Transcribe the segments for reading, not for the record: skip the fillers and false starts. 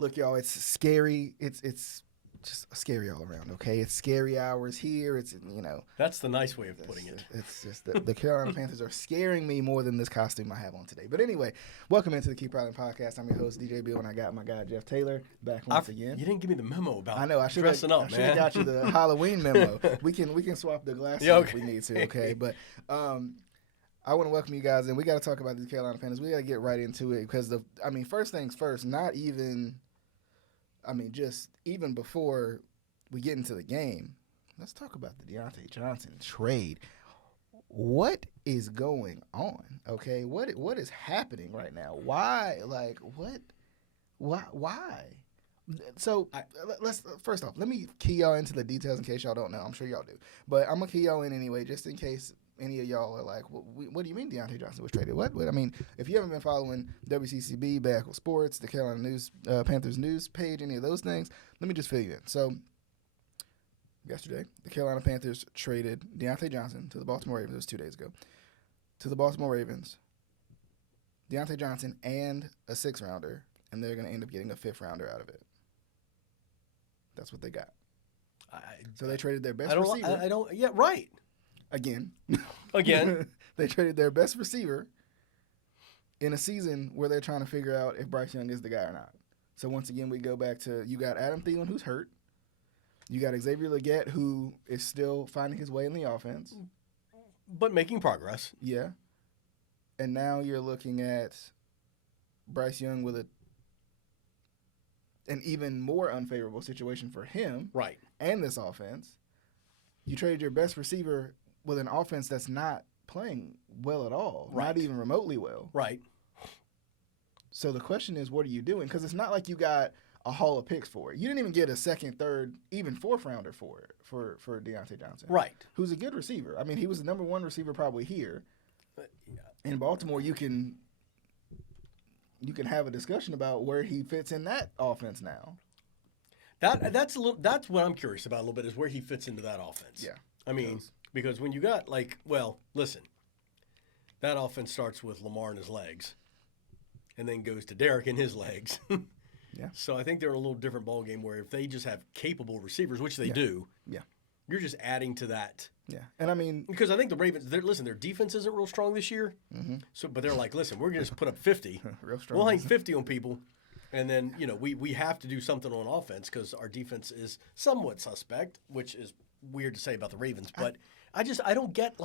Look, y'all, it's scary. It's just scary all around, okay? It's scary hours here. It's, That's the nice way of putting it. It's just the Carolina Panthers are scaring me more than this costume I have on today. But anyway, welcome into the Keep Prowling podcast. I'm your host, DJ Beal, and I got my guy, Jeff Taylor, back once again. You didn't give me the memo about I know. I should dressing up, I should have got you the Halloween memo. We can swap the glasses if we need to, okay? But I want to welcome you guys, and we got to talk about the Carolina Panthers. We got to get right into it because, first things first, just even before we get into the game, let's talk about the Deontay Johnson trade. What is going on? Okay, what is happening right now? Why? Like what? Why? So let's first off, let me key y'all into the details in case y'all don't know. I'm sure y'all do, but I'm gonna key y'all in anyway, just in case any of y'all are like, what do you mean Deontay Johnson was traded? What? I mean, if you haven't been following WCCB, Backle Sports, the Carolina Panthers news page, any of those things, let me just fill you in. So, yesterday, the Carolina Panthers traded Deontay Johnson to the Baltimore Ravens. It was 2 days ago. To the Baltimore Ravens, Deontay Johnson and a 6th-rounder, and they're going to end up getting a 5th-rounder out of it. That's what they got. So they traded their best receiver. Yeah, right. Again. Again. They traded their best receiver in a season where they're trying to figure out if Bryce Young is the guy or not. So once again, we go back to you got Adam Thielen, who's hurt. You got Xavier Legette, who is still finding his way in the offense. But making progress. Yeah. And now you're looking at Bryce Young with an even more unfavorable situation for him. Right. And this offense. You traded your best receiver with an offense that's not playing well at all, right. Not even remotely well. Right. So the question is, what are you doing? Because it's not like you got a haul of picks for it. You didn't even get a 2nd, 3rd, even 4th-rounder for it, for Deontay Johnson. Right. Who's a good receiver. I mean, he was the number 1 receiver probably here. In Baltimore, you can have a discussion about where he fits in that offense now. That's what I'm curious about a little bit is where he fits into that offense. Yeah. I mean, because when you got listen, that offense starts with Lamar in his legs and then goes to Derek in his legs. Yeah. So I think they're in a little different ballgame where if they just have capable receivers, which they do, you're just adding to that. Yeah. And I mean, because I think the Ravens, their defense isn't real strong this year. Mm-hmm. So, but they're like, listen, we're going to put up 50. Real strong. We'll hang 50 on people. And then, we have to do something on offense because our defense is somewhat suspect, which is weird to say about the Ravens. But I don't get,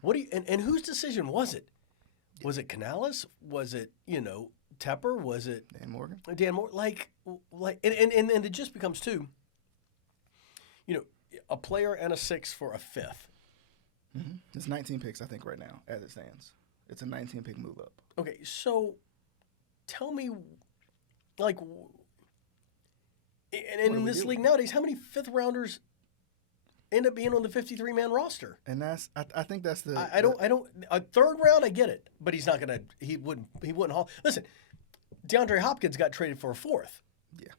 what do you, and whose decision was it? Was it Canales? Was it, Tepper? Was it Dan Morgan? Dan Morgan? And it just becomes two, a player and a 6 for a 5th. Mm-hmm. It's 19 picks, I think, right now, as it stands. It's a 19-pick move up. Okay, so tell me, and in this league nowadays, how many 5th-rounders end up being on the 53-man roster? And I think that's the I don't a 3rd round, I get it, but he's not gonna he wouldn't haul. Listen, DeAndre Hopkins got traded for a 4th. Yeah.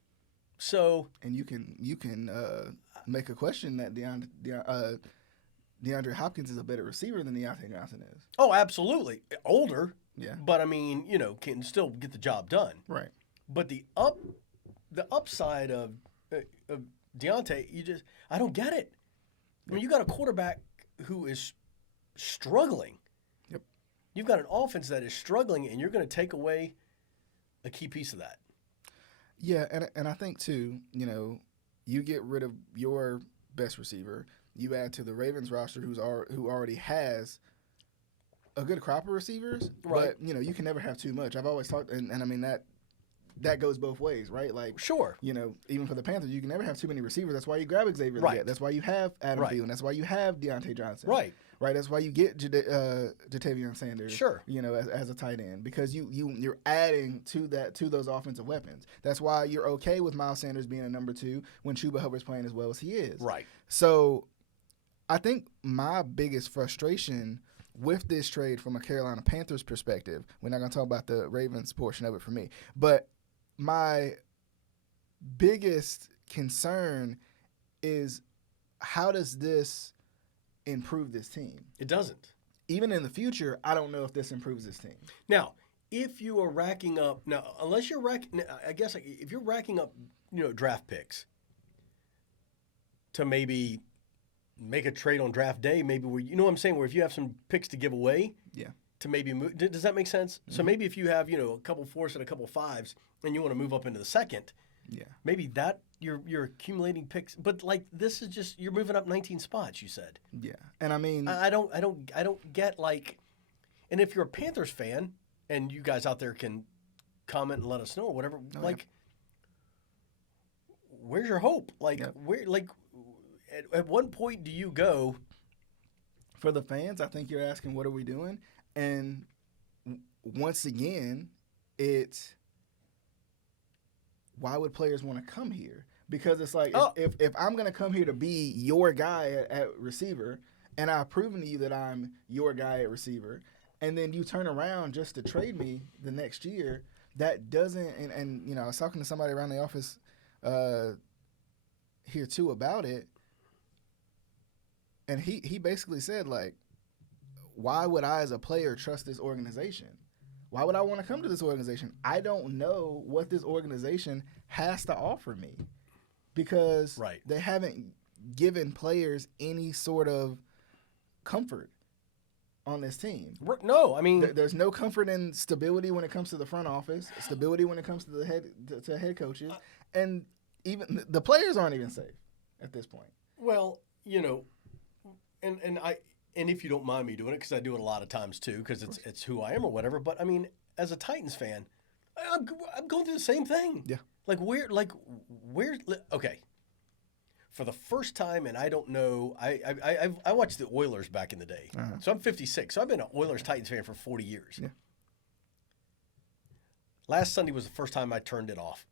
So and you can make a question that DeAndre Hopkins is a better receiver than Deontay Johnson is. Oh, absolutely. Older. Yeah. But I mean, can still get the job done. Right. But the upside of Deontay, I don't get it. I mean, you got a quarterback who is struggling. Yep. You've got an offense that is struggling, and you're going to take away a key piece of that. Yeah, and I think too, you get rid of your best receiver, you add to the Ravens roster who already has a good crop of receivers, right. But you can never have too much. I've always talked, and I mean that goes both ways, right? Like, sure, even for the Panthers, you can never have too many receivers. That's why you grab Xavier Legette. Right. That's why you have Adam Right. Thielen. That's why you have Deontay Johnson. Right. Right. That's why you get Jatavion Sanders. Sure. As a tight end, because you're adding to those offensive weapons. That's why you're okay with Miles Sanders being a number 2 when Chuba Hubbard's playing as well as he is. Right. So, I think my biggest frustration with this trade from a Carolina Panthers perspective, we're not going to talk about the Ravens portion of it for me, but my biggest concern is how does this improve this team? It doesn't. Even in the future, I don't know if this improves this team. Now, if you are racking up now, unless you're racking, I guess like, if you're racking up, draft picks to maybe make a trade on draft day, maybe where what I'm saying, where if you have some picks to give away, Yeah. to maybe move. Does that make sense? Mm-hmm. So maybe if you have a couple fours and a couple fives, and you want to move up into the second, yeah, maybe that you're accumulating picks. But like this is just you're moving up 19 spots. You said. Yeah, and I mean, I don't get like, and if you're a Panthers fan, and you guys out there can comment and let us know or whatever, where's your hope? Like where like. At what point do you go? For the fans, I think you're asking, what are we doing? And once again, it's why would players want to come here? Because it's like, if I'm going to come here to be your guy at receiver, and I've proven to you that I'm your guy at receiver, and then you turn around just to trade me the next year, that doesn't, and I was talking to somebody around the office here too about it, and he basically said, like, why would I as a player trust this organization? Why would I want to come to this organization? I don't know what this organization has to offer me because they haven't given players any sort of comfort on this team. No, I mean, there's no comfort in stability when it comes to the front office, stability when it comes to the head coaches, and even the players aren't even safe at this point. Well, and if you don't mind me doing it, because I do it a lot of times too, because it's who I am or whatever. But I mean, as a Titans fan, I'm going through the same thing. Yeah. Okay. For the first time, and I don't know, I watched the Oilers back in the day. Uh-huh. So I'm 56. So I've been an Oilers Titans fan for 40 years. Yeah. Last Sunday was the first time I turned it off.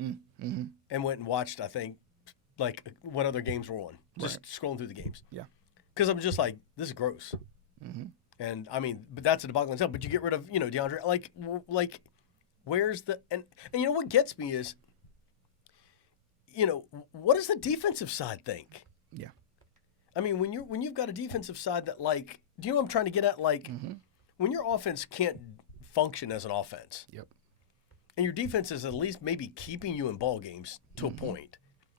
Mm-hmm. And went and watched, I think, like what other games were on. Just scrolling through the games. Yeah. Because I'm just like, this is gross. Mm-hmm. And I mean, but that's a debacle in itself. But you get rid of, DeAndre. Like, where's the and what gets me is, what does the defensive side think? Yeah. I mean, when you've got a defensive side that like, do you know what I'm trying to get at? Like, when your offense can't function as an offense. Yep. And your defense is at least maybe keeping you in ball games to a point.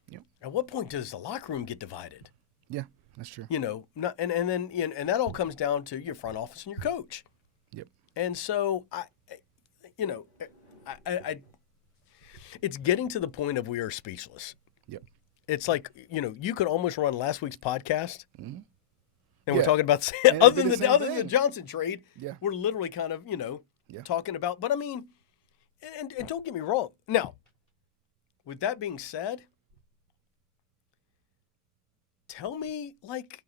Yep. At what point does the locker room get divided? Yeah. That's true. And then and that all comes down to your front office and your coach. Yep. And so I it's getting to the point of we are speechless. Yep. It's like you could almost run last week's podcast, and we're talking about other than the Johnson trade. Yeah. We're literally kind of talking about. But I mean, and don't get me wrong. Now, with that being said. Tell me, like,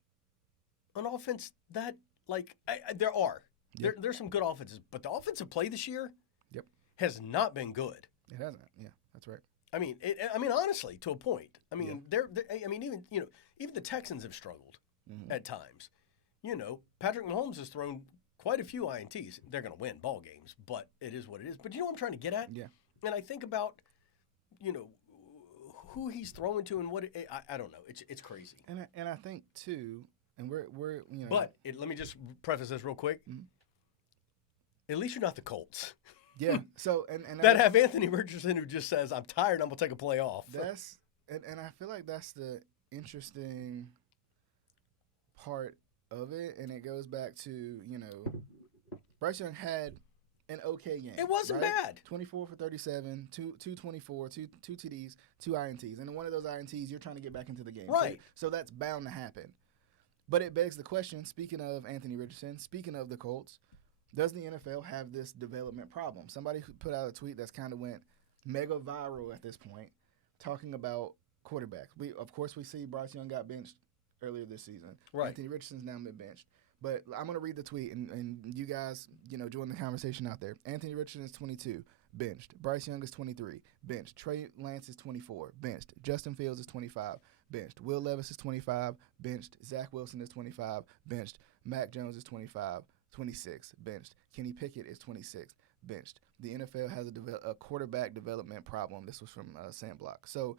an offense that, like, there are. Yep. There's some good offenses, but the offensive play this year has not been good. It hasn't. Yeah, that's right. I mean, honestly, to a point. I mean, even the Texans have struggled at times. Patrick Mahomes has thrown quite a few INTs. They're going to win ball games, but it is what it is. But you know what I'm trying to get at? Yeah. And I think about, who he's throwing to and what I don't know. It's crazy. And I think too, and we're But let me just preface this real quick. Mm-hmm. At least you're not the Colts. Yeah. So and that have Anthony Richardson who just says, "I'm tired. I'm gonna take a play off." That's and I feel like that's the interesting part of it, and it goes back to Bryce Young had an okay game. It wasn't bad. 24 for 37, 224, two TDs, 2 INTs. And in one of those INTs, you're trying to get back into the game. Right. So that's bound to happen. But it begs the question, speaking of Anthony Richardson, speaking of the Colts, does the NFL have this development problem? Somebody put out a tweet that's kind of went mega viral at this point, talking about quarterbacks. Of course, we see Bryce Young got benched earlier this season. Right. Anthony Richardson's now been benched. But I'm going to read the tweet, and you guys, join the conversation out there. Anthony Richardson is 22, benched. Bryce Young is 23, benched. Trey Lance is 24, benched. Justin Fields is 25, benched. Will Levis is 25, benched. Zach Wilson is 25, benched. Mac Jones is 25, 26, benched. Kenny Pickett is 26, benched. The NFL has a quarterback development problem. This was from Sam Block. So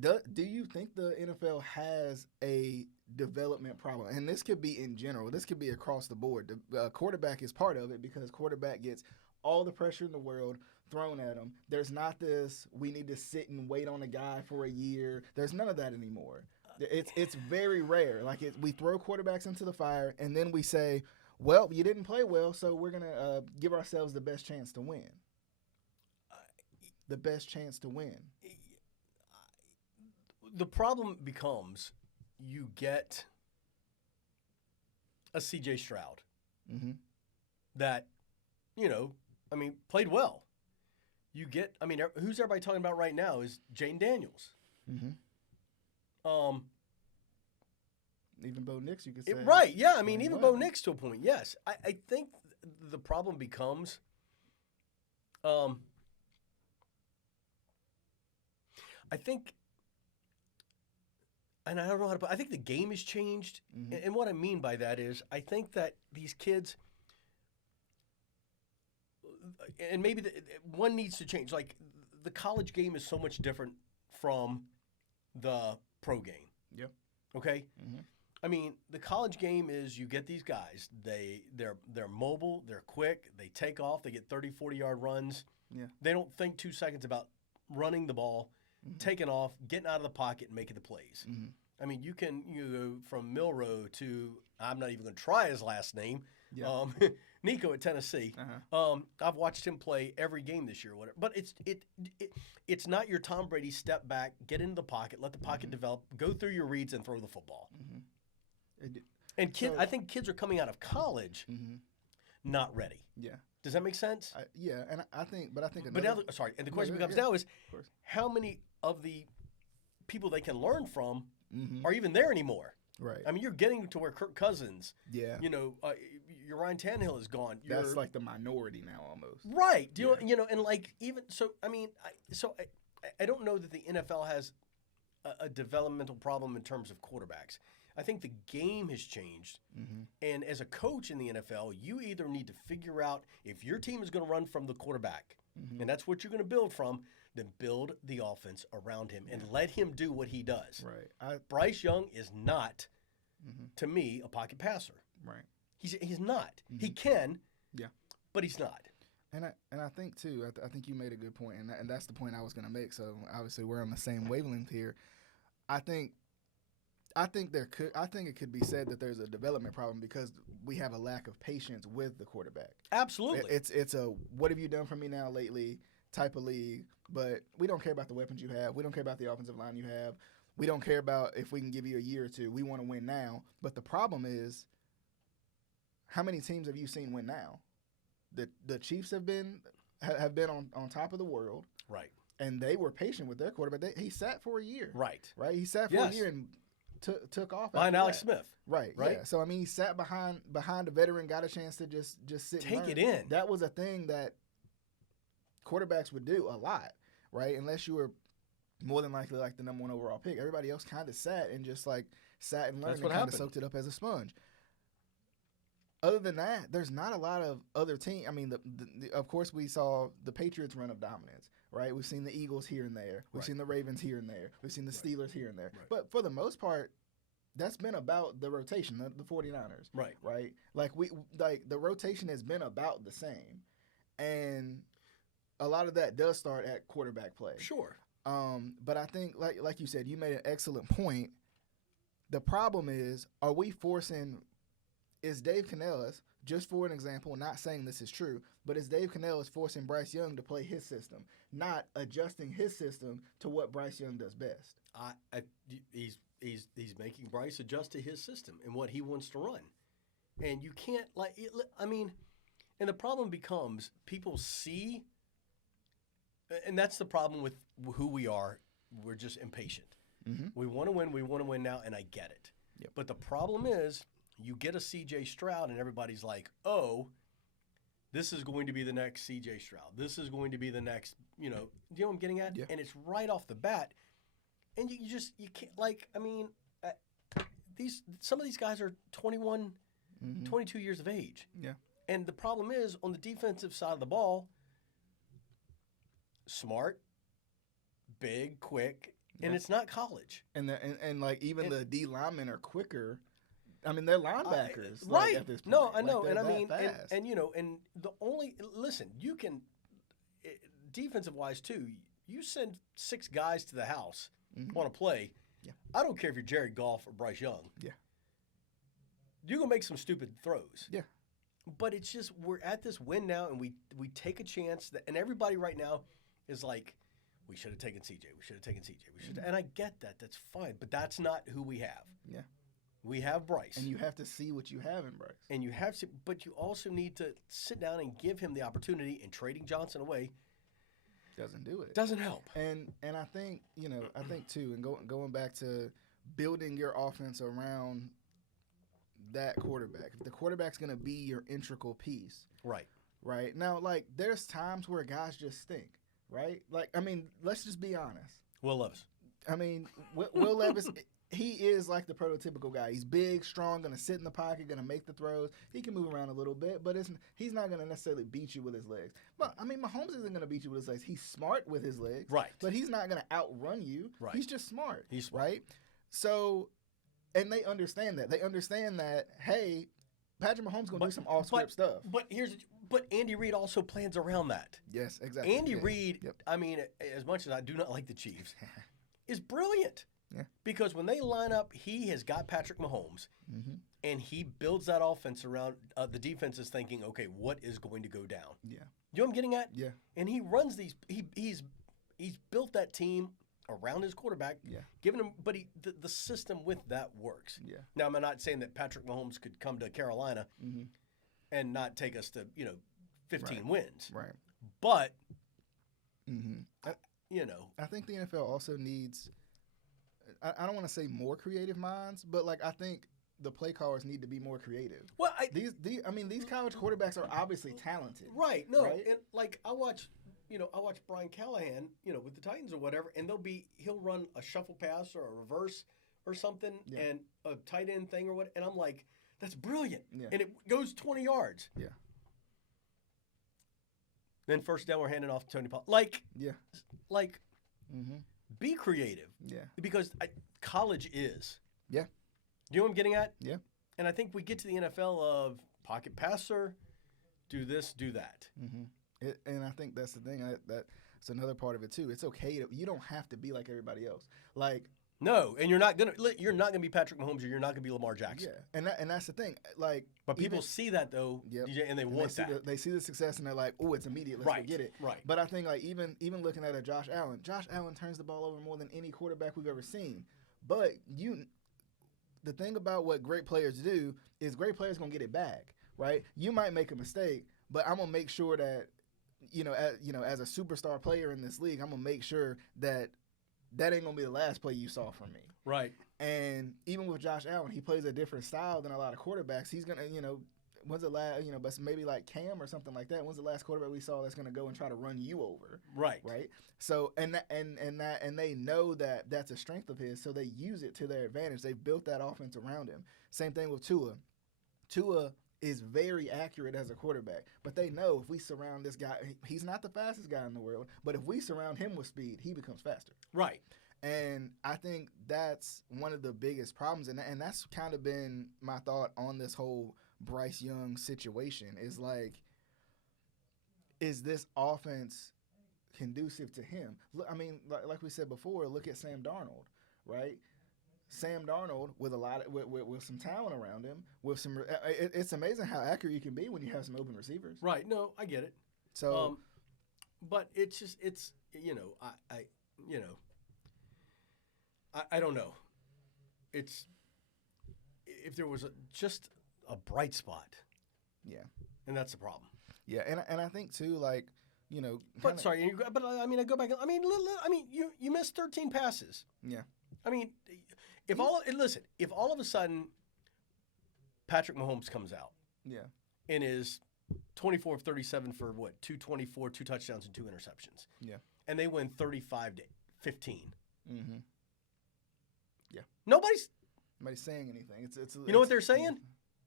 Do you think the NFL has a development problem? And this could be in general. This could be across the board. The quarterback is part of it because quarterback gets all the pressure in the world thrown at him. There's not this, we need to sit and wait on a guy for a year. There's none of that anymore. It's very rare. Like we throw quarterbacks into the fire and then we say, well, you didn't play well, so we're going to give ourselves the best chance to win. The best chance to win. The problem becomes you get a C.J. Stroud that, played well. You get, who's everybody talking about right now is Jane Daniels. Even Bo Nix, you could say. Right, yeah. Even Bo Nix to a point, yes. I think the problem becomes I think, and I don't know how to put, I think the game has changed. And what I mean by that is I think that these kids, and maybe one needs to change. Like the college game is so much different from the pro game. Yep. Okay? The college game is you get these guys. They're mobile, they're quick, they take off, they get 30, 40-yard runs. Yeah. They don't think 2 seconds about running the ball, taking off, getting out of the pocket, and making the plays. You go from Milrow to, I'm not even going to try his last name, Nico at Tennessee. I've watched him play every game this year, or whatever. But it's not your Tom Brady step back, get into the pocket, let the pocket develop, go through your reads, and throw the football. And I think kids are coming out of college not ready. Yeah. Does that make sense? And I think. And the question becomes now is how many of the people they can learn from are even there anymore? Right. You're getting to where Kirk Cousins, your Ryan Tannehill is gone. That's like the minority now almost. Right. And like even so, I don't know that the NFL has a developmental problem in terms of quarterbacks. I think the game has changed. And as a coach in the NFL, you either need to figure out if your team is going to run from the quarterback, and that's what you're going to build from, then build the offense around him and let him do what he does. Right. Bryce Young is not, to me, a pocket passer. Right. He's not. He can, but he's not. And I think too. I think you made a good point, and that's the point I was going to make. So obviously we're on the same wavelength here. I think it could be said that there's a development problem because we have a lack of patience with the quarterback. Absolutely. It's a what have you done for me now lately type of league, but we don't care about the weapons you have. We don't care about the offensive line you have. We don't care about if we can give you a year or two. We want to win now. But the problem is, how many teams have you seen win now? The Chiefs have been on top of the world. Right. And they were patient with their quarterback. He sat for a year. Right. He sat for a year and took off behind Alex Smith. Right. Yeah. So he sat behind a veteran, got a chance to just sit and take it in. That was a thing that quarterbacks would do a lot, right? Unless you were more than likely like the number 1 overall pick. Everybody else kind of sat and learned and kind of soaked it up as a sponge. Other than that, there's not a lot of other teams. Of course, we saw the Patriots run of dominance, right? We've seen the Eagles here and there. We've seen the Ravens here and there. We've seen the Steelers here and there. Right. But for the most part, that's been about the rotation, the 49ers. Right? The rotation has been about the same. And a lot of that does start at quarterback play. Sure. But I think, like you said, you made an excellent point. The problem is Dave Canellis, just for an example, not saying this is true, but is Dave Canellis forcing Bryce Young to play his system, not adjusting his system to what Bryce Young does best? He's making Bryce adjust to his system and what he wants to run. And you can't, and the problem becomes people see, and that's the problem with who we are. We're just impatient. We want to win now, and I get it. Yep. But the problem is, you get a C.J. Stroud, and everybody's like, oh, this is going to be the next C.J. Stroud. This is going to be the next, do you know what I'm getting at? Yeah. And it's right off the bat. And you can't, some of these guys are 21, 22 years of age. Yeah. And the problem is, on the defensive side of the ball, smart, big, quick, and it's not college. And like even the D linemen are quicker. I mean, they're linebackers, right? At this point. No, I know, like, and I mean, fast. and the only listen, you can defensive wise too. You send 6 guys to the house on a play. Yeah. I don't care if you're Jared Goff or Bryce Young. Yeah. You're gonna make some stupid throws. Yeah. But it's just we're at this win now, and we take a chance and everybody right now is like, we should have taken CJ. We should have taken CJ. We should, and I get that. That's fine, but that's not who we have. Yeah. We have Bryce, and you have to see what you have in Bryce. And you have to, but you also need to sit down and give him the opportunity. And trading Johnson away doesn't do it. Doesn't help. And I think I think too, and going back to building your offense around that quarterback. If the quarterback's going to be your integral piece, right now, like there's times where guys just stink, right? Like I mean, let's just be honest. Will Levis. I mean, Will Levis. He is like the prototypical guy. He's big, strong, going to sit in the pocket, going to make the throws. He can move around a little bit, but he's not going to necessarily beat you with his legs. But, I mean, Mahomes isn't going to beat you with his legs. He's smart with his legs. Right. But he's not going to outrun you. Right. He's just smart. He's smart. Right? So, and they understand that. They understand that, hey, Patrick Mahomes going to do some off-script stuff. But Andy Reid also plans around that. Yes, exactly. Andy Reid, I mean, as much as I do not like the Chiefs, is brilliant. Yeah. Because when they line up, he has got Patrick Mahomes, and he builds that offense around the defense is thinking, okay, what is going to go down? Yeah. You know what I'm getting at? Yeah. And he runs these. He's built that team around his quarterback. Yeah. Giving him, but the system with that works. Yeah. Now I'm not saying that Patrick Mahomes could come to Carolina and not take us to 15 wins. Right. But I think the NFL also needs. I don't want to say more creative minds, but like I think the play callers need to be more creative. Well, these college quarterbacks are obviously talented. Right. No, right? and like I watch Brian Callahan, with the Titans or whatever, and he'll run a shuffle pass or a reverse or something and a tight end thing or what, and I'm like, that's brilliant. Yeah. And it goes 20 yards. Yeah. Then first down, we're handing off to Tony Pollard. Like, be creative. Yeah. Because college is. Yeah. Do you know what I'm getting at? Yeah. And I think we get to the NFL of pocket passer, do this, do that. And I think that's the thing. That's another part of it too. It's okay you don't have to be like everybody else. Like. No, and you're not gonna be Patrick Mahomes, or you're not gonna be Lamar Jackson. Yeah, and that's the thing. Like, but people see that though, DJ, and they want that. They see the success and they're like, "Oh, it's immediate. Let's go get it." Right. But I think like even looking at a Josh Allen turns the ball over more than any quarterback we've ever seen. But the thing about what great players do is great players gonna get it back, right? You might make a mistake, but I'm gonna make sure that as a superstar player in this league, I'm gonna make sure that ain't gonna be the last play you saw from me. Right. And even with Josh Allen, he plays a different style than a lot of quarterbacks. He's gonna, when's the last, but maybe like Cam or something like that. When's the last quarterback we saw that's gonna go and try to run you over? Right. Right. So and they know that that's a strength of his, so they use it to their advantage. They've built that offense around him. Same thing with Tua. Tua is very accurate as a quarterback, but they know if we surround this guy, he's not the fastest guy in the world, but if we surround him with speed, he becomes faster. Right. And I think that's one of the biggest problems, and that's kind of been my thought on this whole Bryce Young situation is like, is this offense conducive to him? I mean, like we said before, look at Sam Darnold, right? Sam Darnold with with some talent around him, with some. It's amazing how accurate you can be when you have some open receivers. Right. No, I get it. So, but it's I don't know. It's if there was just a bright spot. Yeah. And that's the problem. Yeah, and I think too, like But sorry, I go back. I mean, you missed 13 passes. Yeah. I mean, if all of a sudden Patrick Mahomes comes out, and is 24 of 37 for what 224, 2 touchdowns and 2 interceptions, and they win 35-15. Yeah. Nobody's saying anything. It's you know what they're saying?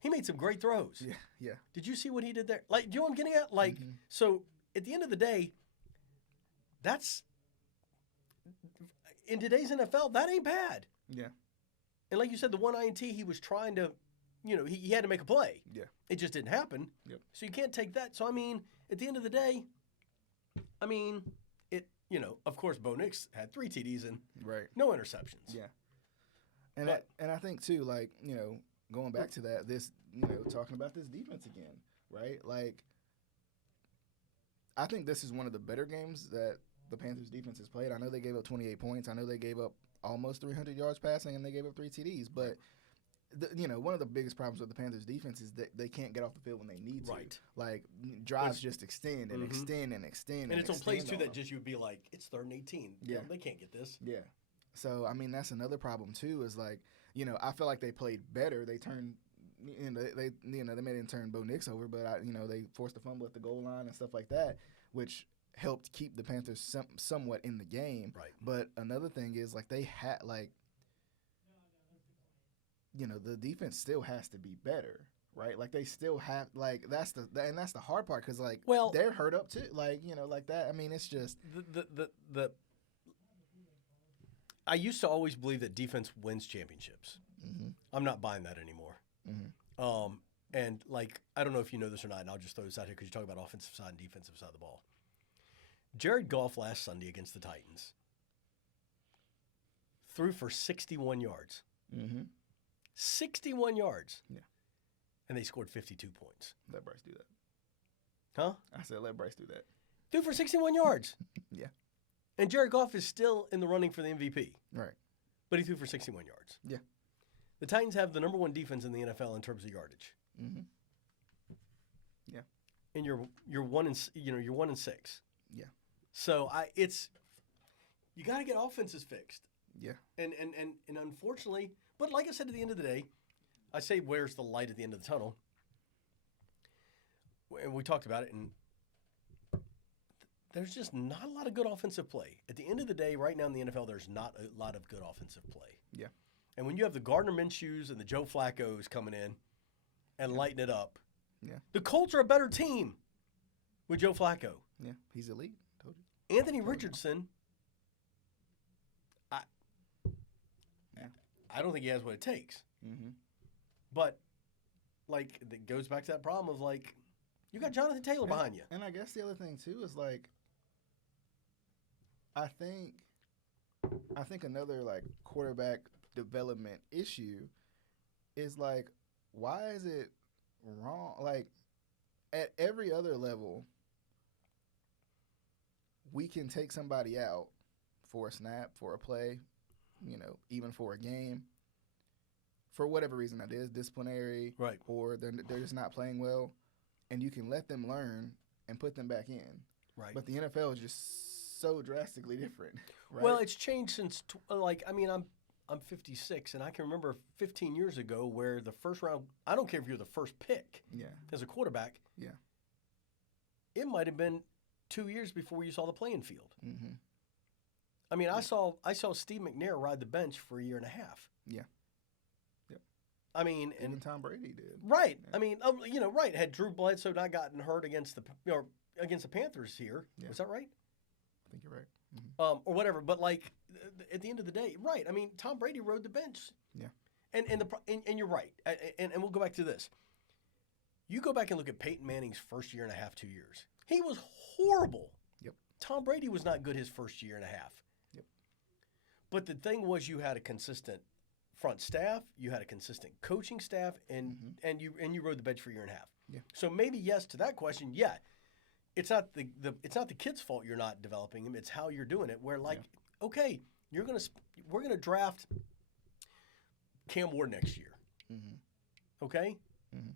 He made some great throws. Yeah, yeah. Did you see what he did there? Like, do you know what I'm getting at? Like, so at the end of the day, in today's NFL, that ain't bad. Yeah. And like you said, the one INT, he was trying to, he had to make a play. Yeah. It just didn't happen. Yep. So you can't take that. So, I mean, at the end of the day, of course, Bo Nix had 3 TDs and no interceptions. Yeah. And I think, too, like, going back to that, this, talking about this defense again, right? Like, I think this is one of the better games that the Panthers defense has played. I know they gave up 28 points. I know they gave up almost 300 yards passing, and they gave up 3 TDs. But, one of the biggest problems with the Panthers defense is that they can't get off the field when they need to. Right. Like, drives just extend and extend and extend. And it's on plays, too, that just you'd be like, it's 3rd and 18. Yeah. They can't get this. Yeah. So, I mean, that's another problem, too, is like, I feel like they played better. They turned, they may didn't turn Bo Nix over, but, they forced a fumble at the goal line and stuff like that, which helped keep the Panthers somewhat in the game. Right. But another thing is, like, they had, like, the defense still has to be better, right? Like, they still have, like, that's the hard part because, like, they're hurt up too, like, like that. I mean, it's just I used to always believe that defense wins championships. Mm-hmm. I'm not buying that anymore. Mm-hmm. And, like, I don't know if you know this or not, and I'll just throw this out here because you talk about offensive side and defensive side of the ball. Jared Goff last Sunday against the Titans threw for 61 yards. Mm-hmm. 61 yards. Yeah. And they scored 52 points. Let Bryce do that. Huh? I said let Bryce do that. Threw for 61 yards. Yeah. And Jared Goff is still in the running for the MVP. Right. But he threw for 61 yards. Yeah. The Titans have the number 1 defense in the NFL in terms of yardage. Mm-hmm. Yeah. And you're 1 and 6. Yeah. So you got to get offenses fixed. Yeah. And unfortunately, but like I said, at the end of the day, I say where's the light at the end of the tunnel? And we talked about it, and there's just not a lot of good offensive play. At the end of the day, right now in the NFL, there's not a lot of good offensive play. Yeah. And when you have the Gardner Minshews and the Joe Flacco's coming in and lighting it up, the Colts are a better team with Joe Flacco. Yeah, he's elite. Told you. Anthony Richardson, I don't think he has what it takes. Mm-hmm. But, like, it goes back to that problem of, like, you got Jonathan Taylor behind you. And I guess the other thing, too, is, like, I think another, like, quarterback development issue is, like, why is it wrong? Like, at every other level, we can take somebody out for a snap, for a play, even for a game, for whatever reason that is, disciplinary, right, or they're just not playing well, and you can let them learn and put them back in. Right. But the NFL is just so drastically different. Right? Well, it's changed since, I'm 56, and I can remember 15 years ago where the first round, I don't care if you're the first pick as a quarterback. Yeah. It might have been 2 years before you saw the playing field. Mm-hmm. I mean, I saw Steve McNair ride the bench for a year and a half. Yeah. Yep. I mean, even Tom Brady did. Right. Yeah. I mean, right. Had Drew Bledsoe not gotten hurt against the Panthers here, was that right? I think you're right. Mm-hmm. Or whatever. But like at the end of the day, right. I mean, Tom Brady rode the bench. Yeah. And you're right. And we'll go back to this. You go back and look at Peyton Manning's first year and a half, 2 years. He was horrible. Yep. Tom Brady was not good his first year and a half. Yep. But the thing was, you had a consistent front staff, you had a consistent coaching staff, and you rode the bench for a year and a half. Yeah. So maybe yes to that question. Yeah. It's not the kid's fault you're not developing him. It's how you're doing it. Where okay, we're gonna draft Cam Ward next year. Mm-hmm. Okay. Mm-hmm.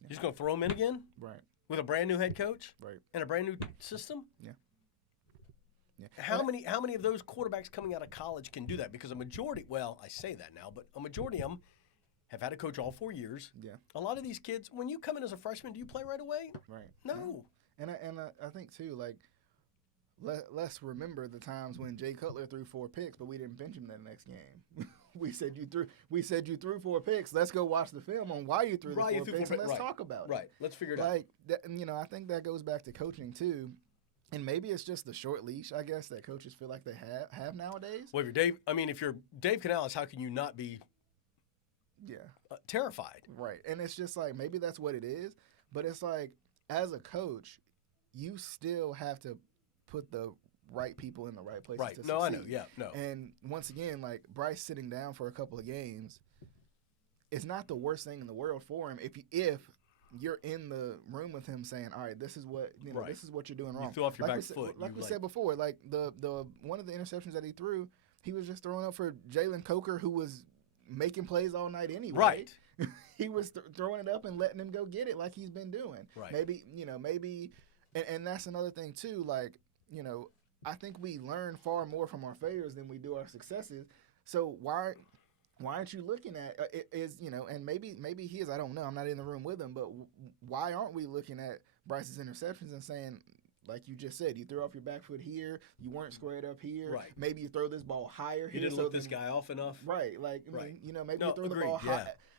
You're just gonna throw him in again, right? With a brand new head coach, right? And a brand new system. Yeah. Yeah. How many of those quarterbacks coming out of college can do that? Because a majority, well, I say that now, but a majority of them have had a coach all 4 years. Yeah. A lot of these kids, when you come in as a freshman, do you play right away? Right. No. Yeah. And I think too, like, let's remember the times when Jay Cutler threw 4 picks, but we didn't bench him that next game. we said you threw 4 picks. Let's go watch the film on why you threw the 4 picks, and let's talk about it. Right. Let's figure it out. Like, I think that goes back to coaching too. And maybe it's just the short leash, I guess, that coaches feel like they have nowadays. Well, if you're Dave Canales, how can you not be terrified? Right. And it's just like, maybe that's what it is. But it's like, as a coach, you still have to put the right people in the right places to succeed. No, I know. Yeah, no. And once again, like, Bryce sitting down for a couple of games, it's not the worst thing in the world for him if you're in the room with him saying, all right, this is what this is what you're doing wrong. You threw off your like back foot. Like we said before, like the one of the interceptions that he threw, he was just throwing up for Jalen Coker, who was making plays all night anyway. Right. He was throwing it up and letting him go get it like he's been doing. Right. Maybe, and that's another thing too. Like, I think we learn far more from our failures than we do our successes. So why aren't you looking at and maybe he is, I don't know, I'm not in the room with him, but why aren't we looking at Bryce's interceptions and saying, like you just said, you threw off your back foot here, you weren't squared up here, right? Maybe you throw this ball higher here. You didn't look this guy off enough, right? Like, right. Maybe you throw the ball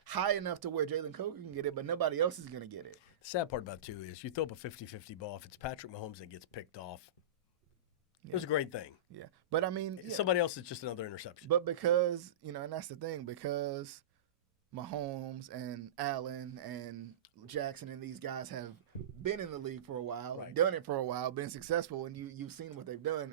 high enough to where Jalen Coker can get it, but nobody else is going to get it. The sad part about it, too, is you throw up a 50-50 ball. If it's Patrick Mahomes that gets picked off, it was a great thing. Yeah. But, I mean, somebody else is just another interception. But because, and that's the thing, because Mahomes and Allen and Jackson and these guys have been in the league for a while, done it for a while, been successful, and you've seen what they've done,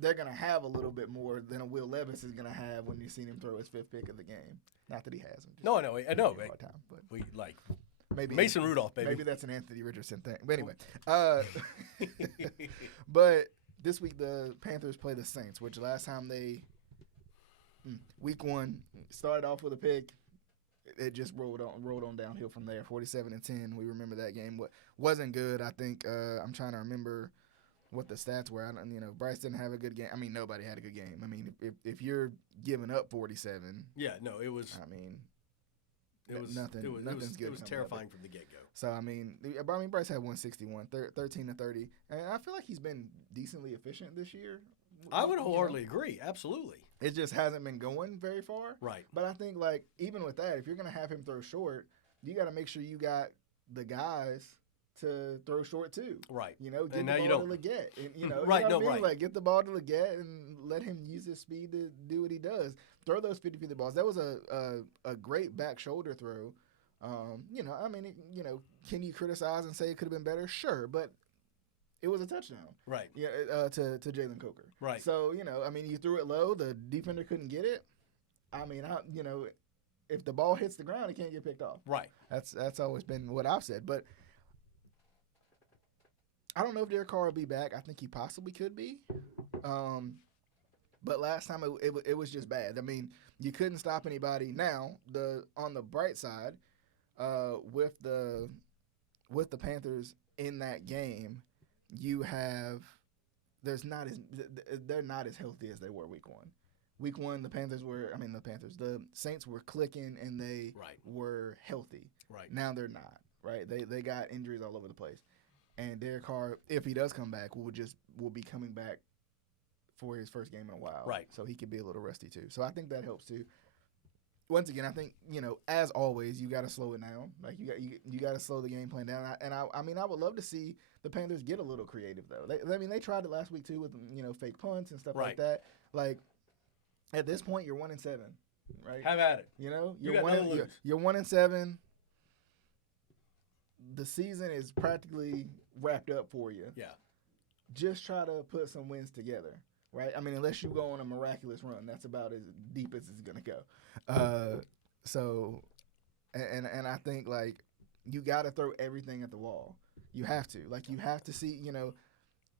they're going to have a little bit more than a Will Levis is going to have when you've seen him throw his 5th pick of the game. Not that he hasn't. No, I know. Time, but we maybe Mason Rudolph, baby. Maybe that's an Anthony Richardson thing. But anyway, but this week the Panthers play the Saints, which last time week 1 started off with a pick. It just rolled on downhill from there. 47-10. We remember that game. What wasn't good. I think I'm trying to remember what the stats were. Bryce didn't have a good game. I mean, nobody had a good game. I mean, if you're giving up 47, it was. I mean, nothing's good. It was terrifying from the get-go. So I mean, Bryce had 161, 13-30, and I feel like he's been decently efficient this year. I would wholeheartedly agree. Absolutely. It just hasn't been going very far. Right. But I think, like, even with that, if you're going to have him throw short, you got to make sure you got the guys to throw short too. Right. Get the ball to Leggett. And, right. Right. Like, get the ball to Leggett and let him use his speed to do what he does. Throw those 50-50 balls. That was a great back shoulder throw. Can you criticize and say it could have been better? Sure, but it was a touchdown. Right. Yeah, to Jalen Coker. Right. So, you threw it low. The defender couldn't get it. I mean, if the ball hits the ground, it can't get picked off. Right. That's always been what I've said. But I don't know if Derek Carr will be back. I think he possibly could be. But last time it was just bad. I mean, you couldn't stop anybody. Now, on the bright side, with the Panthers in that game, they're not as healthy as they were week 1. Week 1, the Saints were clicking and they were healthy. Right. Now they're not. Right. They got injuries all over the place. And Derek Carr, if he does come back, will be coming back for his first game in a while. Right. So he could be a little rusty too. So I think that helps too. Once again, I think, as always, you got to slow it down. Like you got to slow the game plan down. I mean, I would love to see the Panthers get a little creative though. They tried it last week too with fake punts and stuff like that. Like at this point, you're 1-7, right? Have at it. You're 1-7. The season is practically wrapped up for you. Yeah. Just try to put some wins together. Right, I mean, unless you go on a miraculous run, that's about as deep as it's gonna go. So, I think like you got to throw everything at the wall. You have to, you have to see,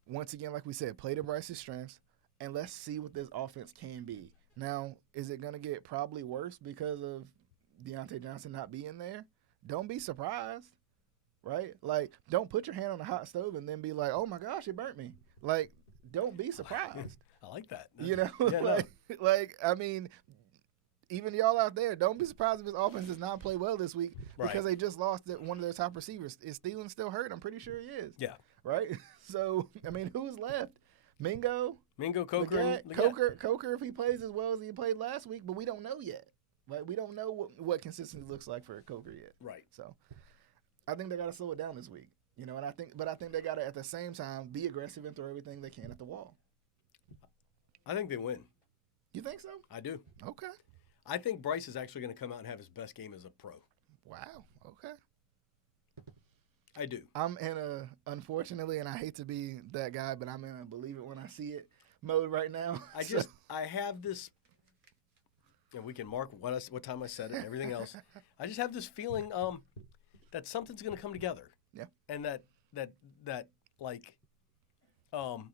once again, like we said, play to Bryce's strengths, and let's see what this offense can be. Now, is it gonna get probably worse because of Deontay Johnson not being there? Don't be surprised, right? Like, don't put your hand on the hot stove and then be like, oh my gosh, it burnt me. Like, don't be surprised. I like that. I mean, even y'all out there, don't be surprised if his offense does not play well this week because they just lost one of their top receivers. Is Thielen still hurt? I'm pretty sure he is. Yeah. Right? So, I mean, who's left? Mingo, Coker. Coker, if he plays as well as he played last week, but we don't know yet. Right? We don't know what consistency looks like for Coker yet. Right. So, I think they got to slow it down this week. You know, and I think they got to at the same time be aggressive and throw everything they can at the wall. I think they win. You think so? I do. Okay. I think Bryce is actually going to come out and have his best game as a pro. Wow. Okay. I do. I'm in a, unfortunately, and I hate to be that guy, but I'm in a believe it when I see it mode right now. I have this, and we can mark what time I said it and everything else. I just have this feeling that something's going to come together. Yeah. And that like, and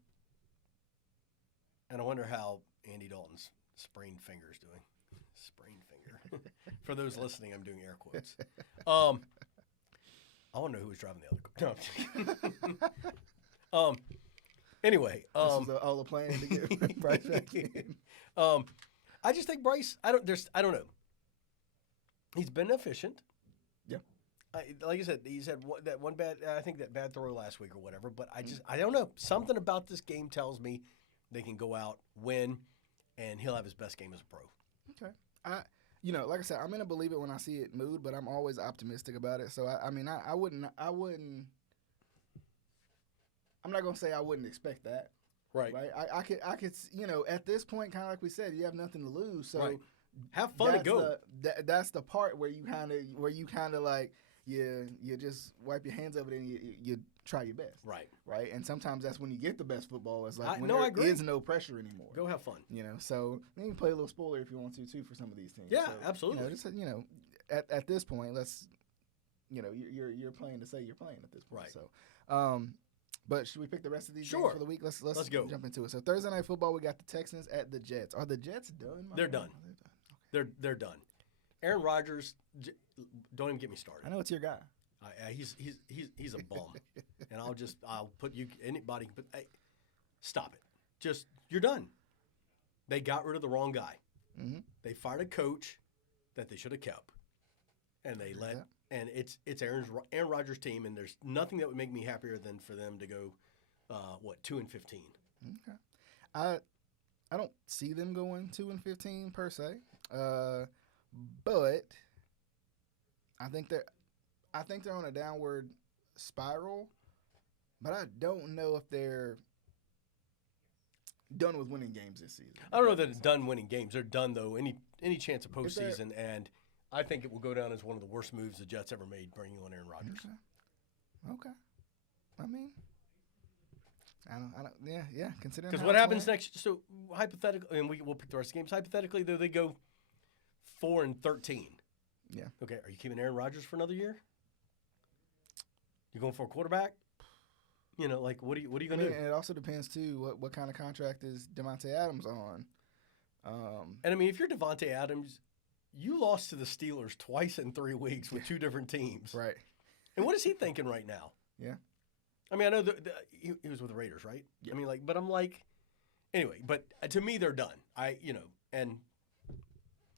I wonder how Andy Dalton's sprained finger is doing. Sprained finger. For those listening, I'm doing air quotes. I want to know who was driving the other car. No, anyway. This is all the plan to get Bryce back in. I just think Bryce, I don't know. He's been efficient. Yeah. Like I said, he's had that bad throw last week or whatever, but I don't know. Something about this game tells me they can go out, win, and he'll have his best game as a pro. Okay. Like I said, I'm gonna believe it when I see it mood, but I'm always optimistic about it. So I wouldn't. I'm not gonna say I wouldn't expect that. Right. Right. I could. At this point, kind of like we said, you have nothing to lose. So right. Have fun and go. That's the part where you kind of like you just wipe your hands of it and you try your best. Right. Right. And sometimes that's when you get the best football. It's like I agree. is no pressure anymore. Go have fun. So you can play a little spoiler if you want to too for some of these teams. Yeah, so, absolutely. At this point, let's you're playing to say you're playing at this point. Right. So but should we pick the rest of these games for the week? Let's go. Jump into it. So Thursday Night Football, we got the Texans at the Jets. Are the Jets done? They're done. Okay. They're done. Aaron Rodgers, don't even get me started. I know it's your guy. He's a bum, and I'll put anybody. But hey, stop it. Just you're done. They got rid of the wrong guy. Mm-hmm. They fired a coach that they should have kept, and they let. Yeah. And it's Aaron Rodgers' team, and there's nothing that would make me happier than for them to go, 2-15. Okay, I don't see them going 2-15 per se, but I think they're on a downward spiral, but I don't know if they're done with winning games this season. I don't know that it's done winning games. They're done though. Any chance of postseason, and I think it will go down as one of the worst moves the Jets ever made, bringing on Aaron Rodgers. Okay. I mean, I don't. Yeah. Considering because what happens next? So hypothetically, and we'll pick the rest of the games. Hypothetically, though, they go 4-13. Yeah. Okay. Are you keeping Aaron Rodgers for another year? You going for a quarterback? What are you going to do? And it also depends too what kind of contract is Devontae Adams on. And I mean, if you're Devontae Adams, you lost to the Steelers twice in 3 weeks with two different teams. Right. And what is he thinking right now? Yeah. I mean, I know he was with the Raiders, right? Yeah. I mean, but I'm like, anyway, but to me, they're done. And.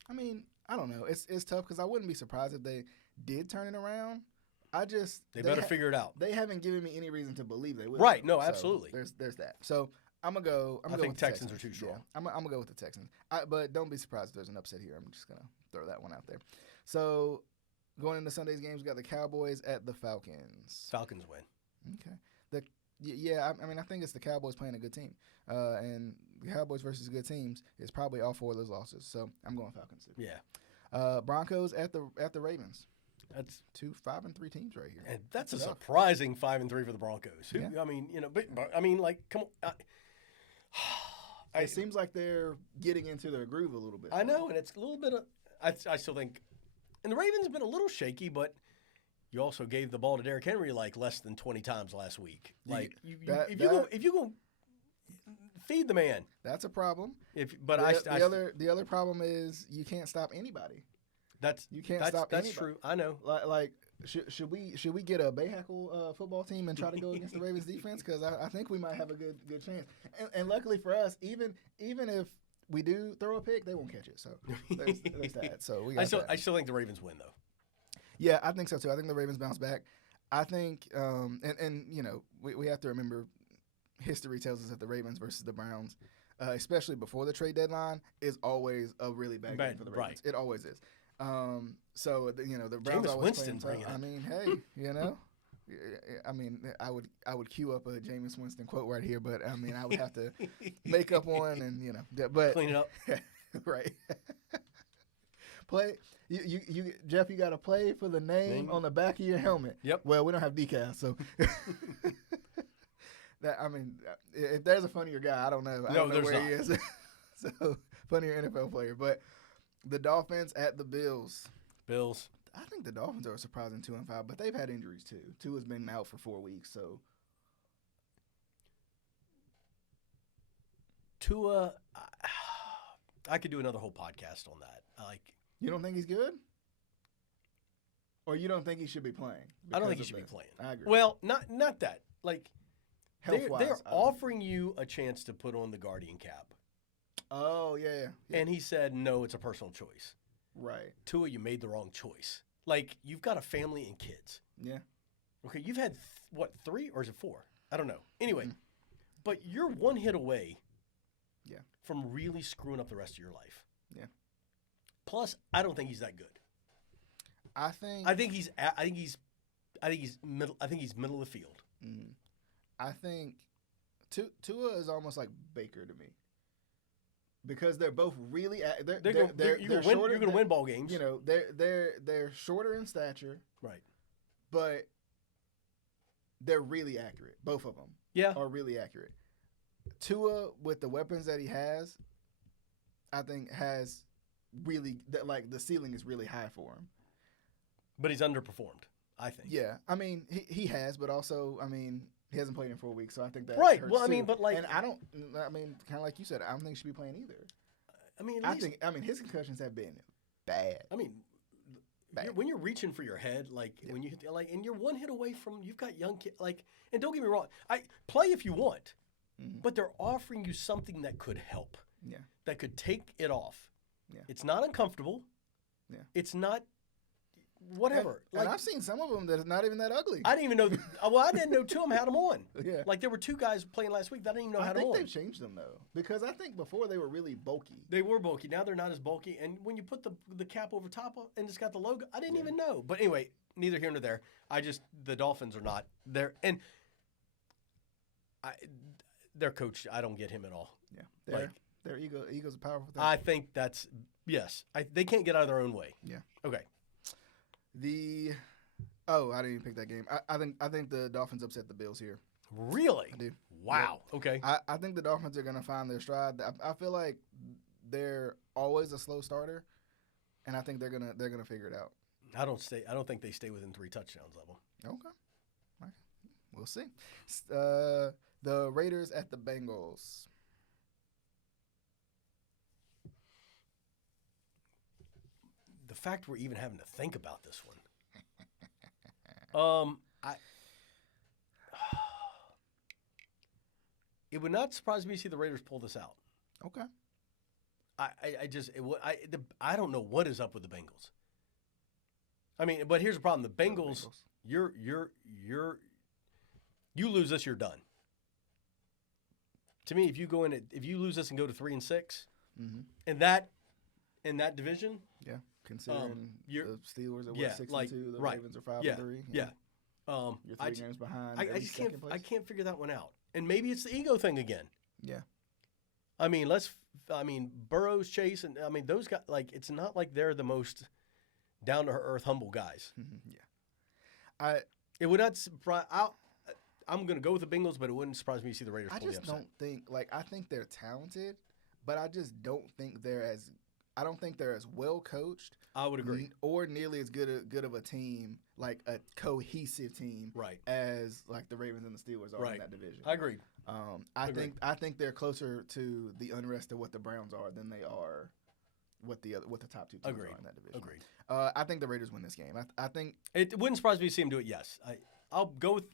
I mean, I don't know. It's tough because I wouldn't be surprised if they did turn it around. They better figure it out. They haven't given me any reason to believe they will. Right. No, absolutely. So there's that. So I'm gonna go. I think Texans are too strong. Yeah, I'm gonna go with the Texans. But don't be surprised if there's an upset here. I'm just gonna throw that one out there. So going into Sunday's games, we got the Cowboys at the Falcons. Falcons win. Okay. I mean, I think it's the Cowboys playing a good team, and the Cowboys versus good teams is probably all 4 of those losses. So I'm going Falcons too. Yeah. Broncos at the Ravens. That's 2 5-3 teams right here. And that's a surprising 5-3 for the Broncos. Yeah. I mean, but I mean, like, come on. It seems like they're getting into their groove a little bit. I know, and it's a little bit of. I still think, and the Ravens have been a little shaky, but you also gave the ball to Derrick Henry like less than 20 times last week. Like, if you go feed the man, that's a problem. The other problem is you can't stop anybody. You can't stop anybody. That's true. I know. Like should we get a Bayhackle football team and try to go against the Ravens defense? Because I think we might have a good chance. And luckily for us, even if we do throw a pick, they won't catch it. So there's that. So we got I still think the Ravens win though. Yeah, I think so too. I think the Ravens bounce back. I think we have to remember history tells us that the Ravens versus the Browns, especially before the trade deadline, is always a really bad game for the Ravens. Right. It always is. So the Browns Jameis always Winston play. I mean, hey, I mean, I would cue up a Jameis Winston quote right here, but I mean, I would have to make up one, and but Clean it up. right. Play you Jeff. You got to play for the name on the back of your helmet. Yep. Well, we don't have decals, so that I mean, if there's a funnier guy, I don't know. I don't know where he is. So funnier NFL player, but the Dolphins at the Bills. Bills. I think the Dolphins are a surprising 2-5, but they've had injuries too. Tua's been out for 4 weeks, so Tua, I could do another whole podcast on that. You don't think he's good, or you don't think he should be playing? I don't think he should be playing. I agree. Well, not that. Like, Health-wise, they're offering you a chance to put on the Guardian cap. Oh yeah. And he said no. It's a personal choice. Right. Tua, you made the wrong choice. Like, you've got a family and kids. Yeah. Okay, you've had, 3 or is it 4? I don't know. Anyway, but you're one hit away from really screwing up the rest of your life. Yeah. Plus, I don't think he's that good. I think he's middle of the field. I think Tua is almost like Baker to me. Because they're both really you're going to win ball games. You know, they're shorter in stature, right? But they're really accurate. Both of them, are really accurate. Tua, with the weapons that he has, I think has really the ceiling is really high for him. But he's underperformed, I think. Yeah, I mean he has, but also I mean. He hasn't played in 4 weeks, so I think that right. Hurts well, I too. mean, but like, and kind of like you said, I don't think he should be playing either. I mean, his concussions have been bad. I mean, when you're reaching for your head, when you hit, and you're one hit away from, you've got young kids, and don't get me wrong, play if you want, but they're offering you something that could help, that could take it off. Yeah, it's not uncomfortable. Yeah, it's not. Whatever. And I've seen some of them that are not even that ugly. I didn't even know. I didn't know 2 of them had them on. Yeah. Like there were 2 guys playing last week that I didn't even know had them on. I think they've changed them though, because I think before they were really bulky. They were bulky. Now they're not as bulky. And when you put the cap over top and it's got the logo, I didn't even know. But anyway, neither here nor there. The Dolphins are not there, and their coach, I don't get him at all. Yeah. Their ego's a powerful thing. I think that's yes. They can't get out of their own way. Yeah. Okay. I didn't even pick that game. I think the Dolphins upset the Bills here. Really? I do. Wow. Yeah. Okay. I think the Dolphins are going to find their stride. I feel like they're always a slow starter, and I think they're gonna figure it out. I don't think they stay within 3 touchdowns level. Okay. We'll see. The Raiders at the Bengals. The fact we're even having to think about this one. It would not surprise me to see the Raiders pull this out. Okay. I don't know what is up with the Bengals. I mean, but here's the problem: the Bengals. You lose this, you're done. To me, if you lose this and go to 3-6, in that division, yeah. Considering the Steelers are 6-2, the Ravens are 5-3. Yeah. You're 3 games behind. I can't figure that one out. And maybe it's the ego thing again. Yeah. I mean, Burrows, Chase, and those guys. It's not like they're the most down to earth, humble guys. Yeah. It would not surprise. I'm going to go with the Bengals, but it wouldn't surprise me to see the Raiders pull the upset. I just don't think I think they're talented, but I just don't think they're as. I don't think they're as well coached. I would agree. Or nearly as good of a team, like a cohesive team, right? As the Ravens and the Steelers are in that division. I agree. I think they're closer to the unrest of what the Browns are than they are what the top 2 teams are in that division. Agreed. I think the Raiders win this game. I think it wouldn't surprise me to see them do it. Yes, I'll go with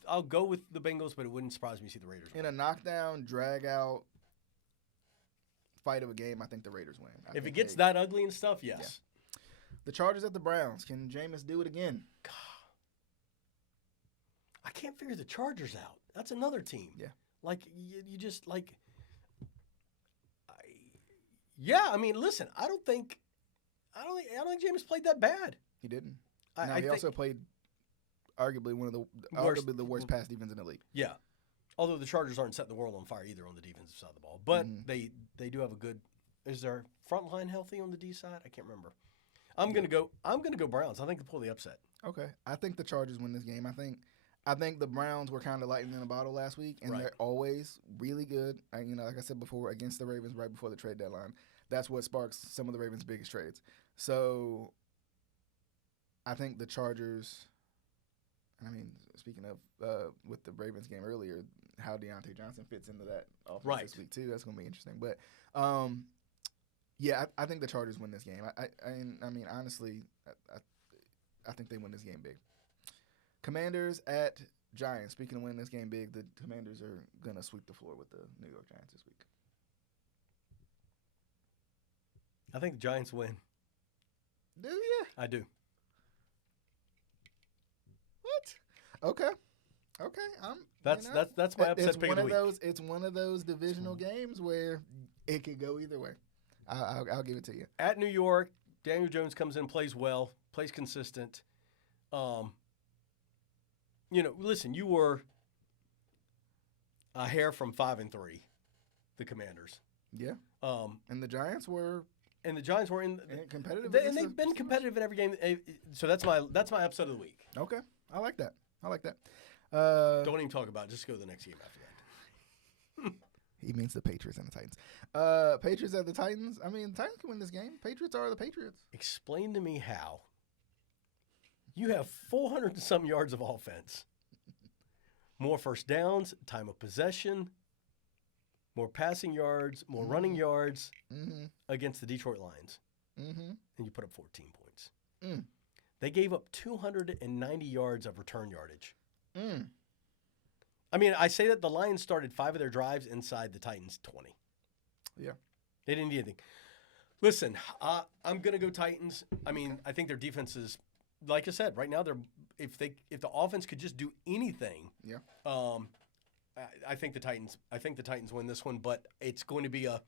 the Bengals, but it wouldn't surprise me to see the Raiders win. In a knockdown, drag out fight of a game, I think the Raiders win. If it gets that ugly and stuff, yes. Yeah. The Chargers at the Browns. Can Jameis do it again? God. I can't figure the Chargers out. That's another team. Yeah. You just I mean, listen, I don't think Jameis played that bad. He didn't. He also played arguably arguably the worst pass defense in the league. Yeah. Although the Chargers aren't setting the world on fire either on the defensive side of the ball. But they do have a good – is their front line healthy on the D side? I can't remember. I'm gonna go Browns. I think they pull the upset. Okay. I think the Chargers win this game. I think the Browns were kind of lightning in a bottle last week, and they're always really good. Like I said before, against the Ravens right before the trade deadline. That's what sparks some of the Ravens' biggest trades. So I think the Chargers – speaking of with the Ravens game earlier, how Deontay Johnson fits into that offense this week too. That's going to be interesting. But I think the Chargers win this game. Honestly, I think they win this game big. Commanders at Giants. Speaking of winning this game big, the Commanders are going to sweep the floor with the New York Giants this week. I think the Giants win. Do you? I do. What? Okay. That's my upset pick of the week. It's one of those divisional games where it could go either way. I'll give it to you. At New York, Daniel Jones comes in, plays well, plays consistent. Listen, you were a hair from 5-3, the Commanders. Yeah. And the Giants were in competitive, and they've been competitive in every game. So that's my upset of the week. Okay, I like that. Don't even talk about it. Just go to the next game after that. He means the Patriots and the Titans. Patriots at the Titans. The Titans can win this game. Patriots are the Patriots. Explain to me how you have 400 and some yards of offense, more first downs, time of possession, more passing yards, more running yards against the Detroit Lions, and you put up 14 points. They gave up 290 yards of return yardage. I say that the Lions started 5 of their drives inside the Titans' 20. Yeah. They didn't do anything. Listen, I'm going to go Titans. I think their defense is, like I said, right now if the offense could just do anything, I think the Titans win this one, but it's going to be a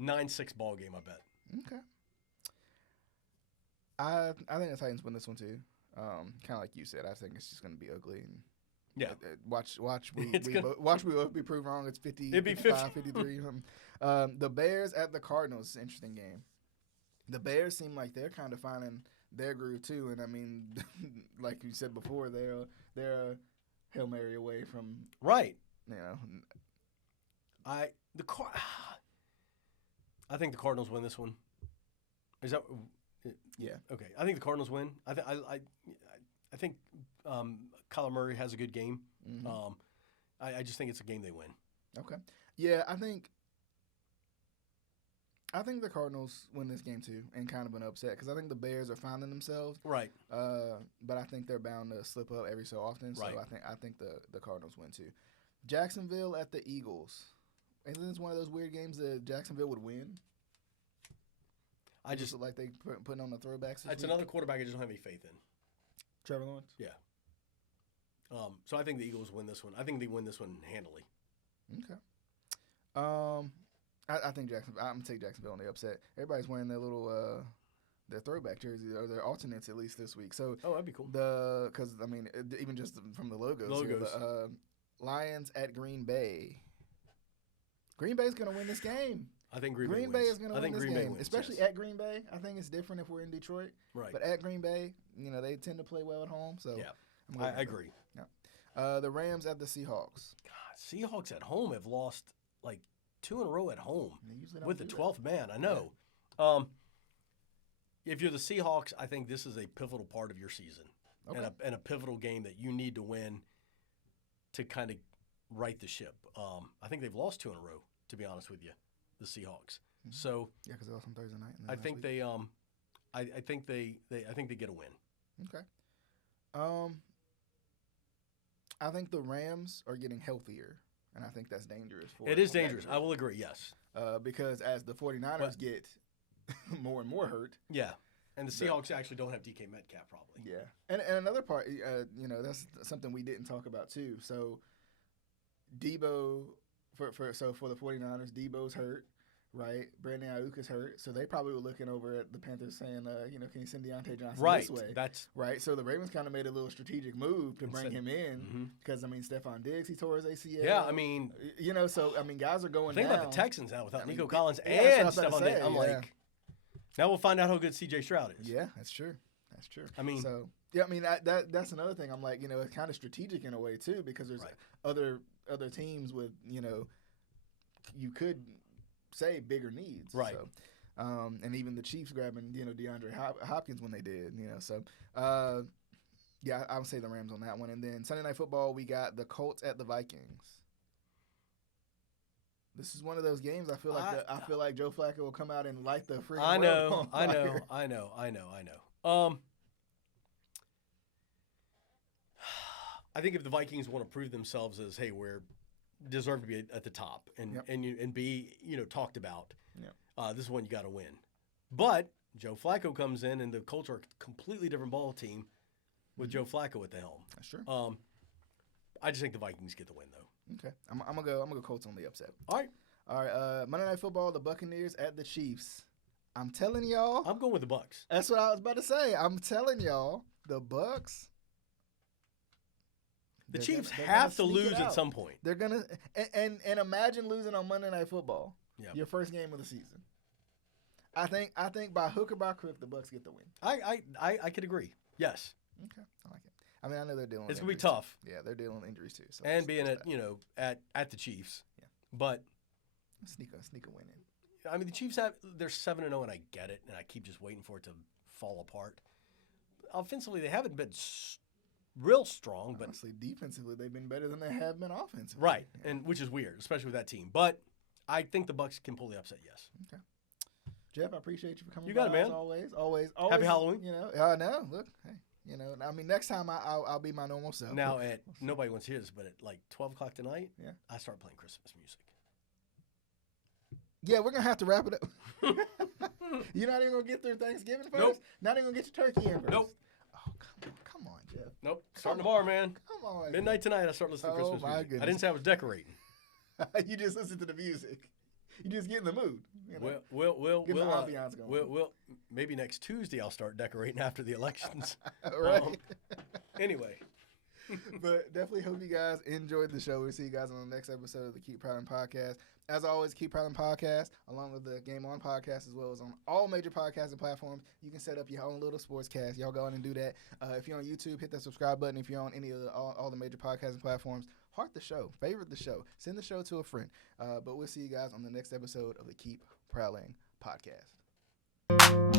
9-6 ball game, I bet. Okay. I think the Titans win this one too. Kind of like you said, I think it's just going to be ugly. And watch we both be proved wrong. It's 50, It'd be 55, 53. The Bears at the Cardinals is an interesting game. The Bears seem like they're kind of finding their groove too, and like you said before, they're a Hail Mary away from right. I think the Cardinals win this one. Is that? Yeah. Okay. I think the Cardinals win. I think Kyler Murray has a good game. I just think it's a game they win. Okay. Yeah, I think the Cardinals win this game too, and kind of an upset because I think the Bears are finding themselves. Right. But I think they're bound to slip up every so often. So right. I think the Cardinals win too. Jacksonville at the Eagles. Isn't this one of those weird games that Jacksonville would win? I just look like they putting on the throwbacks. It's another quarterback I just don't have any faith in. Trevor Lawrence. Yeah. So I think the Eagles win this one. I think they win this one handily. Okay. I think Jacksonville. I'm gonna take Jacksonville on the upset. Everybody's wearing their little their throwback jerseys or their alternates at least this week. So that'd be cool. Because even just from the logos. Here, the Lions at Green Bay. Green Bay's gonna win this game. I think Green Bay is going to win this game, wins, especially at Green Bay. I think it's different if we're in Detroit. Right. But at Green Bay, they tend to play well at home. So yeah, I agree. Yeah. The Rams at the Seahawks. God, Seahawks at home have lost like 2 in a row at home with the 12th man. I know. Yeah. If you're the Seahawks, I think this is a pivotal part of your season and a pivotal game that you need to win to kind of right the ship. I think they've lost 2 in a row, to be honest with you. The Seahawks. So yeah, because they lost on Thursday night. I think they I think they get a win. Okay. I think the Rams are getting healthier, and I think that's dangerous. It is dangerous. I will agree. Yes. Because as the 49ers get more and more hurt. Yeah. And the Seahawks actually don't have DK Metcalf probably. Yeah. And another part, that's something we didn't talk about too. So Debo. For the 49ers, Debo's hurt. right? Brandon Ayuk is hurt, so they probably were looking over at the Panthers saying, can you send Deontay Johnson Right. this way? That's right. So the Ravens kind of made a little strategic move to bring him in Mm-hmm. because Stephon Diggs, he tore his ACL. Yeah, I mean, guys are going think down. about the Texans now without Nico yeah, Collins yeah, that's and what I was Stephon about to Diggs. say, I'm yeah. like, now we'll find out how good C.J. Stroud is. Yeah, that's true. That's true. I mean, so yeah, that's another thing. I'm like, it's kind of strategic in a way too because there's right. other teams with you could say bigger needs, right? So, and even the Chiefs grabbing DeAndre Hopkins when they did, so yeah, I would say the Rams on that one. And then Sunday Night Football, we got the Colts at the Vikings. This is one of those games. I feel like Joe Flacco will come out and light the freaking I know. I think if the Vikings want to prove themselves as, hey, we're deserve to be at the top and be talked about, this is one you got to win. But Joe Flacco comes in, and the Colts are a completely different ball team with Joe Flacco at the helm. That's true. I just think the Vikings get the win, though. Okay, I'm gonna go Colts on the upset. All right. Monday Night Football, the Buccaneers at the Chiefs. I'm telling y'all, I'm going with the Bucs. That's what I was about to say. I'm telling y'all, the Bucs. The Chiefs have to lose at some point. They're gonna and imagine losing on Monday Night Football. Yeah. Your first game of the season. I think by hook or by crook, the Bucs get the win. I could agree. Yes. Okay, I like it. I know they're dealing. It's with gonna be tough. Too. Yeah, they're dealing with injuries too. So and being at the Chiefs. Yeah. But sneak a win in. I mean, the Chiefs they're 7-0, and I get it, and I keep just waiting for it to fall apart. Offensively, they haven't been real strong, but honestly, defensively, they've been better than they have been offensively. Right, and which is weird, especially with that team. But I think the Bucs can pull the upset. Yes. Okay. Jeff, I appreciate you for coming. You got it, man. Always. Happy Halloween. No, look, hey. Next time I'll be my normal self. Now nobody wants to hear this, but at like 12 o'clock tonight, I start playing Christmas music. Yeah, we're gonna have to wrap it up. You're not even gonna get through Thanksgiving first. Nope. Not even gonna get your turkey in first. Nope. Oh, come on, Jeff. Nope. Starting the bar, man. Come on. Midnight tonight, I start listening to Christmas music. Goodness. I didn't say I was decorating. You just listen to the music. You just get in the mood. We'll get the ambiance going. We'll maybe next Tuesday I'll start decorating after the elections. Right. Anyway. But definitely hope you guys enjoyed the show. We'll see you guys on the next episode of the Keep Prowling Podcast. As always, Keep Prowling Podcast, along with the Game On Podcast, as well as on all major podcasting platforms. You can set up your own little sportscast. Y'all go out and do that. If you're on YouTube, hit that subscribe button. If you're on any of all the major podcasting platforms, heart the show, favorite the show, send the show to a friend. But we'll see you guys on the next episode of the Keep Prowling Podcast.